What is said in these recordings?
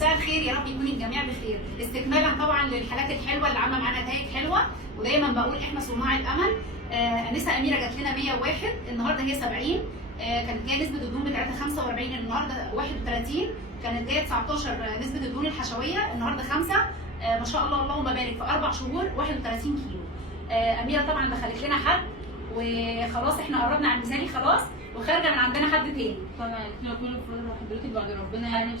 مساء الخير، يا رب يكون الجميع بخير. استكمالا طبعا للحالات الحلوه اللي عامله معانا نتائج حلوه، ودايما بقول احنا صناع الامل. انسه اميره جات لنا 101، النهارده هي 70. كانت جايه نسبه الدهون بتاعتها 45، النهارده 31. كانت جايه 19 نسبه الدهون الحشويه، النهارده 5. ما شاء الله اللهم بارك، في 4 شهور 31 كيلو. اميره طبعا دخلت لنا حد، وخلاص احنا قربنا على المثالي خلاص، وخارجه من عندنا حد تاني. طبعا احنا كل الفضل حضرتك بعد ربنا، يعني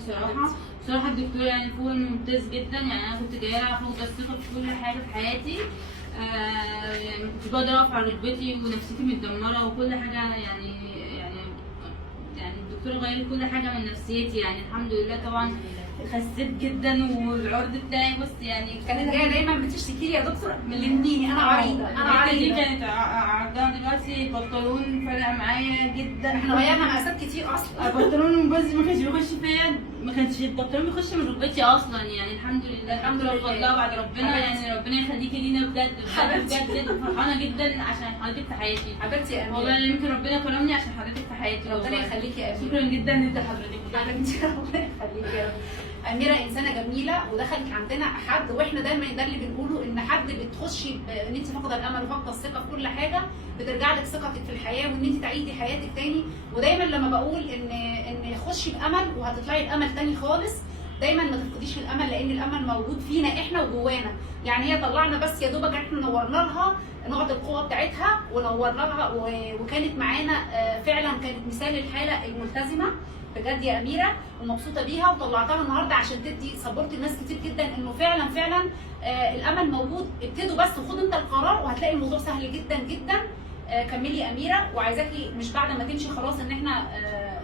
بصراحه الدكتور يعني فوق ممتاز جدا. يعني انا كنت جايه لها اخد الثقه في كل حاجه في حياتي، يعني ما كنتش بقدر اقف على ركبتي ونفسيتي متدمره وكل حاجه. يعني الدكتور غير كل حاجه من نفسيتي، يعني الحمد لله. طبعا خسيت جدا والعرض بتاعي بص يعني كانت جايه دايما بتشتكي لي يا دكتور ملمنيني انا عريضه انا عريضه. دي كانت عرضها دلوقتي البنطلون فرق معايا جدا. احنا غيرنا مقاسات كتير اصلا. البنطلون بس ما كانش بيخش فيا، ما كانش البنطلون بيخش من ركبتي اصلا. يعني الحمد لله الحمد لله والله بعد ربنا. يعني ربنا يخليكي لينا بجد بجد فرحانه جدا عشان حضرتك في حياتي حبيبتي يا اميره. والله يمكن ربنا كرمني عشان حضرتك في حياتي. ربنا يخليكي يا اميره. شكرا جدا لحضرتك حبيبتي ربنا يخليكي يا رب. اميره انسانه جميله، ودخلت عندنا حد، واحنا دايما ده اللي بنقوله، ان حد بتخشي ان انت فاقده الامل وفاقده الثقه في كل حاجه، بترجع لك ثقتك في الحياه وان انت تعيدي حياتك تاني. ودايما لما بقول ان خشي بامل وهتطلعي بامل تاني خالص، دايما ما تفقديش الامل، لان الامل موجود فينا احنا وجوانا. يعني هي طلعنا بس يا دوبك احنا نورنا لها نقط القوه بتاعتها ونورنا لها، وكانت معانا فعلا كانت مثال الحاله الملتزمه بجد يا اميره، ومبسوطه بيها. وطلعتها النهارده عشان تدي سبورت لناس كتير جدا انه فعلا فعلا الامل موجود. ابتدوا بس وخدوا انت القرار وهتلاقي الموضوع سهل جدا جدا. كملي يا اميره، وعايزاكي مش بعد ما تمشي خلاص ان احنا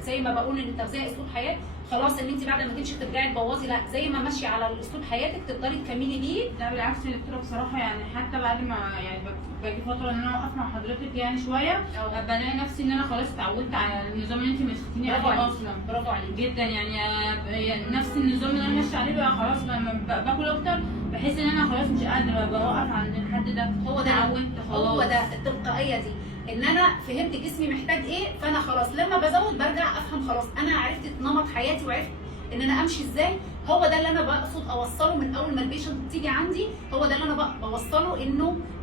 زي ما بقول ان التغذيه اسلوب حياه، خلاص ان انت بعد ما تمشي ترجعي تبوظي، لا زي ما ماشيه على اسلوب حياتك تقدري تكملي بيه. لا بالعكس يا دكتوره بصراحه، يعني حتى بعد ما يعني باجي فتره ان انا اقف مع حضرتك يعني شويه، بلاقي نفسي ان انا خلاص اتعودت على النظام اللي انت مشيتيني عليه اصلا. برافو عليك جدا. يعني نفس النظام اللي انا ماشيه عليه بقى خلاص، لما باكل اكتر بحس ان انا خلاص مش قادره بوقف عند الحد ده. هو ده اتعودت خلاص. هو ده التلقائيه دي، ان انا فهمت جسمي محتاج ايه، فانا خلاص لما بزود برجع افهم. خلاص انا عرفت نمط حياتي وعرفت ان انا امشي ازاي. هو ده اللي انا بقصد اوصله من اول ما البيشنت تيجي عندي. هو ده اللي انا بوصله،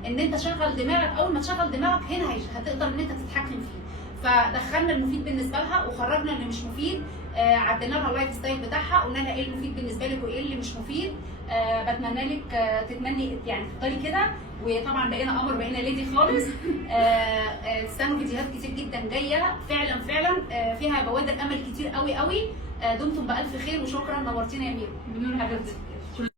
ان انت شغل دماغك. اول ما تشغل دماغك هنا هتقدر ان انت تتحكم فيه. فدخلنا المفيد بالنسبه لها وخرجنا اللي مش مفيد. عدلنا لها اللايف ستايل بتاعها، قلنا لها ايه المفيد بالنسبه لك وايه اللي مش مفيد. بتمنى لك تتمني يعني تفضلي كده. وطبعا بقينا قمر، بقينا ليدي خالص. استنوا فيديوهات كتير جدا جايه فعلا فعلا فيها بوادر امل كتير قوي قوي. دمتم بالف خير وشكرا، نورتينا يا اميره. بنور حضرتك.